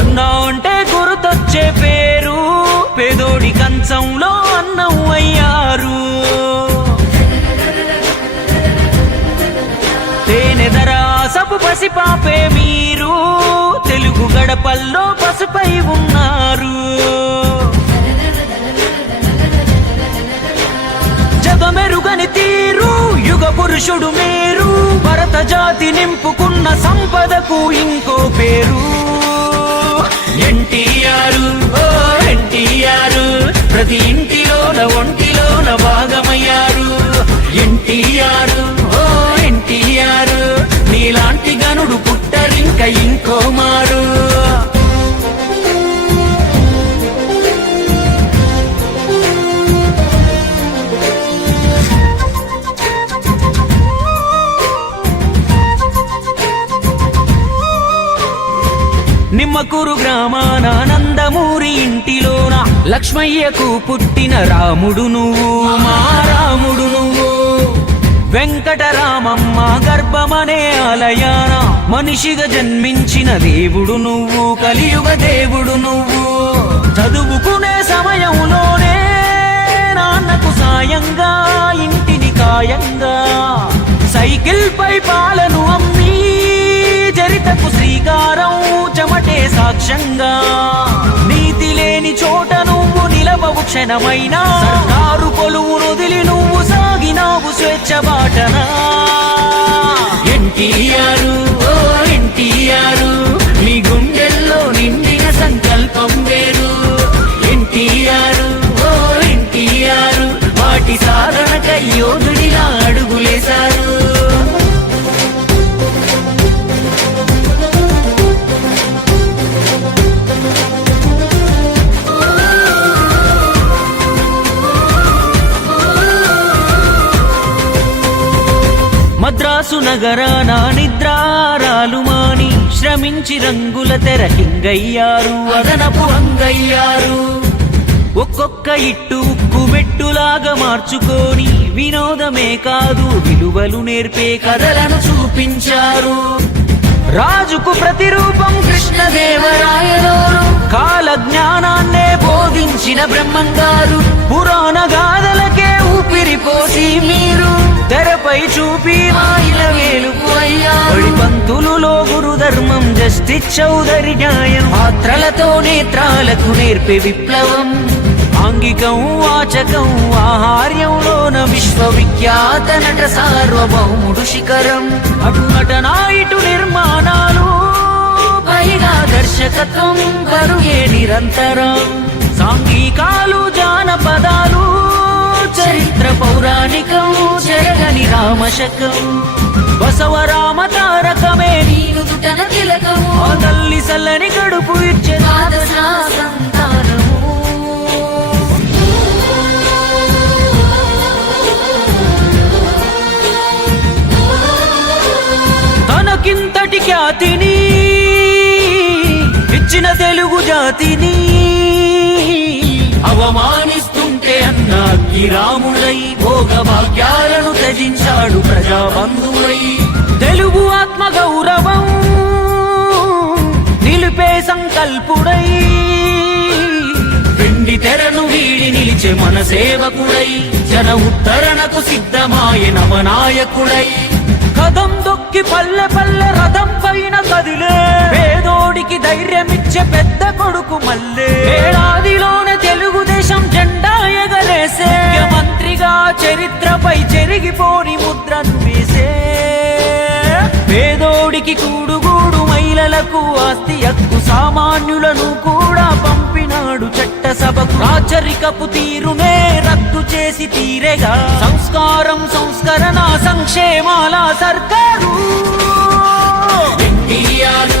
అన్నా అంటే గుర్తొచ్చే పేరు, పేదోడి కంచంలో అన్నం అయ్యారు. తేనె ధరాసపు పసిపాపే మీరు, తెలుగు గడపల్లో పసుపై ఉన్నారు. జగమెరుగని తీరు యుగ పురుషుడు మీరు, భరత జాతి నింపుకున్న సంపదకు ఇంకో పేరు. ఎన్టీఆర్, ఓ ఎన్టీఆర్, ప్రతి ఇంటిలోన ఒంటిలోన భాగమయ్యారు. ఎన్టీఆర్, ఓ ఎన్టీఆర్, నీలాంటి గనుడు పుట్టరింక ఇంకో మారు. నిమ్మకూరు గ్రామాన నందమూరి ఇంటిలోన లక్ష్మయ్యకు పుట్టిన రాముడు నువ్వు, మా రాముడు నువ్వు. వెంకటరామమ్మ గర్భమనే ఆలయాన మనిషిగా జన్మించిన దేవుడు నువ్వు, కలియుగ దేవుడు నువ్వు. చదువుకునే సమయంలోనే నాన్నకు సాయంగా ఇంటిని కాయంగా, సైకిల్ పై పాలను అమ్మి చరితకు శ్రీకారం చెమటే సాక్ష్యంగా. నీతి లేని చోట నువ్వు నిలవవు క్షణమైనా, సర్కారు కొలువును వదిలి నువ్వు సాగినావు స్వేచ్ఛ బాటనా. ఎన్టీఆర్, ఓ ఎన్టీఆర్, నీ గుండెల్లో నిండిన సంకల్పం వేరు. ఎన్టీఆర్, ఓ ఎన్టీఆర్, వాటి సాధనకై యోధుడిలా అడుగులేశారు. మద్రాసు నగరాన నిద్రారాలు మాని శ్రమించి రంగుల తెర కింగయ్యారు, అదనపు అంగయ్యారు. ఒక్కొక్క ఇట్టు ఉక్కు మెట్టులాగా మార్చుకొని వినోదమే కాదు విలువలు నేర్పే కథలను చూపించారు. రాజుకు ప్రతిరూపం కృష్ణదేవరాయలోరు, కాల జ్ఞానాన్నే బోధించిన బ్రహ్మంగారు. పురాణ గాథలకే ఊపిరిపోసి మీరు తెరపై చూపి మాయిల వేలుకు అయ్యారు. పంతులులో గురు ధర్మం, జస్టిస్ చౌదరి న్యాయం, పాత్రలతో నేత్రాలకు నేర్పే విప్లవం. ఆంగికం వాచకం ఆహార్యంలోన విశ్వవిఖ్యాత నట సార్వభౌముడు శిఖరం. అటు నటనా ఇటు నిర్మాణాలు, పైగా దర్శకత్వం కరుగే నిరంతరం. సాంఘికాలు జానపదాలు, చరిత్ర పౌరాణికం, చెరగని రామశకం. బసవరామ తారకమే నీరు దుటన తిలకము, ఆ తల్లి సల్లని కడుపు ఇచ్చే సంతానము. తనకింతటి ఖ్యాతిని ఇచ్చిన తెలుగు జాతిని అవమానిస్తుంటే అన్నాకి రాముడై భోగ భాగ్యాలను త్యజించాడు ప్రజాబంధువై. తెలుగు ఆత్మ గౌరవం నిలిపే సంకల్పుడై, వెండి తెరను వీడి నిలిచే మన సేవకుడై, జన ఉద్ధరణకు సిద్ధమాయ నవనాయకుడై. కదం దొక్కి పల్లె పల్లె రథం పైన కదిలే పేదోడికి ధైర్యమిచ్చే పెద్ద కొడుకు మల్లే. ఏడాదిలోనే తెలుగుదేశం జెండా ఎగరేసే మంత్రిగా చరిత్రపై చెరిగిపోని ముద్రను వేసే. పేదోడికి కూడుగూడు, మహిళలకు ఆస్తి హక్కు, సామాన్యులను కూడా పంపినాడు చట్టసభకు. రాచరికపు తీరునే రద్దు చేసి తీరేగా సంస్కారం సంస్కరణ సంక్షేమాల సర్కారు. ఎన్టీఆర్